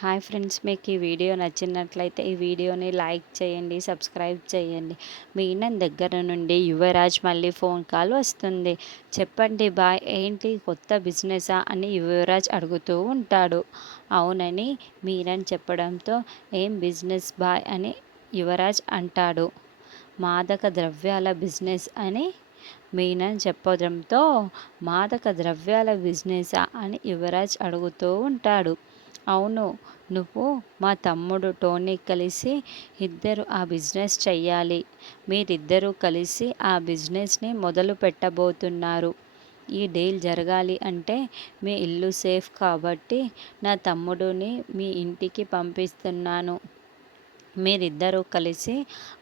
Hi friends, మీకు ఈ video నచ్చినట్లయితే ఈ వీడియోని లైక్ చేయండి, సబ్స్క్రైబ్ చేయండి. మీనన్ దగ్గర నుండి యువరాజ్ మళ్ళీ ఫోన్ కాల్ వస్తుంది. చెప్పండి బాయ్, ఏంటి కొత్త బిజినెసా అని యువరాజ్ అడుగుతూ ఉంటాడు. అవునని మీనన్ చెప్పడంతో ఏం బిజినెస్ బాయ్ అని యువరాజ్ అంటాడు. మాదక ద్రవ్యాల బిజినెస్ అని మీనన్ చెప్పడంతో మాదక ద్రవ్యాల బిజినెసా అని యువరాజ్ అడుగుతూ ఉంటాడు. అవును, నువ్వు మా తమ్ముడు టోనీ కలిసి ఇద్దరు ఆ బిజినెస్ చెయ్యాలి. మీరిద్దరూ కలిసి ఆ బిజినెస్ని మొదలు పెట్టబోతున్నారు. ఈ డీల్ జరగాలి అంటే మీ ఇల్లు సేఫ్ కాబట్టి నా తమ్ముడిని మీ ఇంటికి పంపిస్తున్నాను. మీరిద్దరూ కలిసి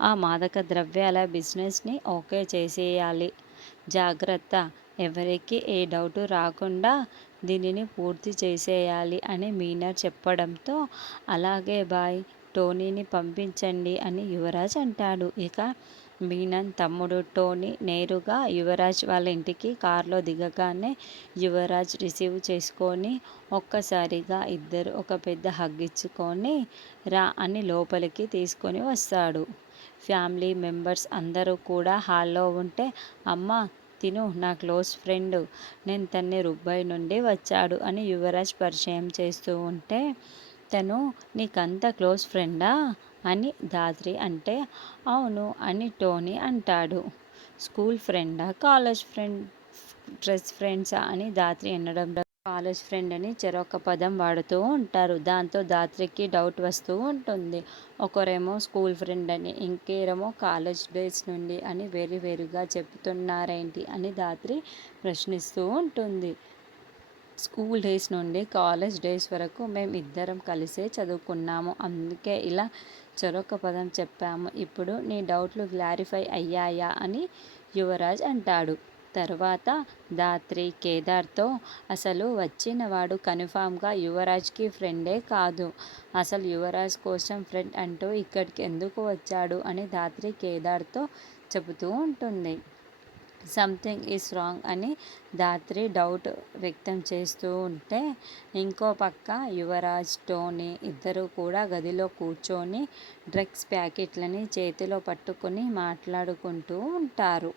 ఆ మాదక ద్రవ్యాల బిజినెస్ని ఓకే చేసేయాలి. జాగ్రత్త, ఎవరికి ఏ డౌటు రాకుండా దీనిని పూర్తి చేసేయాలి అని మీనర్ చెప్పడంతో అలాగే బాయ్, టోనీని పంపించండి అని యువరాజ్ అంటాడు. ఇక మీనన్ తమ్ముడు టోనీ నేరుగా యువరాజ్ వాళ్ళ ఇంటికి కారులో దిగగానే యువరాజ్ రిసీవ్ చేసుకొని ఒక్కసారిగా ఇద్దరు ఒక పెద్ద హగ్ ఇచ్చుకొని రా అని లోపలికి తీసుకొని వస్తాడు. ఫ్యామిలీ మెంబర్స్ అందరూ కూడా హాల్లో ఉంటే, అమ్మ తిను నా క్లోజ్ ఫ్రెండ్, నేను తన్ని దుబాయ్ నుండి వచ్చాడు అని యువరాజ్ పరిచయం చేస్తూ ఉంటే, తను నీకంత క్లోజ్ ఫ్రెండా అని ధాత్రి అంటే, అవును అని టోనీ అంటాడు. స్కూల్ ఫ్రెండా, కాలేజ్ ఫ్రెండ్సా అని ధాత్రి అనడం, కాలేజ్ ఫ్రెండ్ అని చెరొక పదం వాడుతూ ఉంటారు. దాంతో ధాత్రికి డౌట్ వస్తూ ఉంటుంది. ఒకరేమో స్కూల్ ఫ్రెండ్ అని, ఇంకేరేమో కాలేజ్ డేస్ నుండి అని వేరుగా చెప్తున్నారేంటి అని ధాత్రి ప్రశ్నిస్తూ ఉంటుంది. స్కూల్ డేస్ నుండి కాలేజ్ డేస్ వరకు మేము ఇద్దరం కలిసే చదువుకున్నాము, అందుకే ఇలా చెరొక పదం చెప్పాము. ఇప్పుడు నీ డౌట్లు క్లారిఫై అయ్యాయా అని యువరాజ్ అంటాడు. తర్వాత ధాత్రి కేదార్తో, అసలు వచ్చినవాడు కన్ఫామ్గా యువరాజ్కి ఫ్రెండే కాదు, అసలు యువరాజ్ కోసం ఫ్రెండ్ అంటూ ఇక్కడికి ఎందుకు వచ్చాడు అని ధాత్రి కేదార్తో చెబుతూ ఉంటుంది. సంథింగ్ ఈజ్ రాంగ్ అని ధాత్రి డౌట్ వ్యక్తం చేస్తూ ఉంటే, ఇంకో పక్క యువరాజ్ టోనీ ఇద్దరు కూడా గదిలో కూర్చొని డ్రగ్స్ ప్యాకెట్లని చేతిలో పట్టుకొని మాట్లాడుకుంటూ ఉంటారు.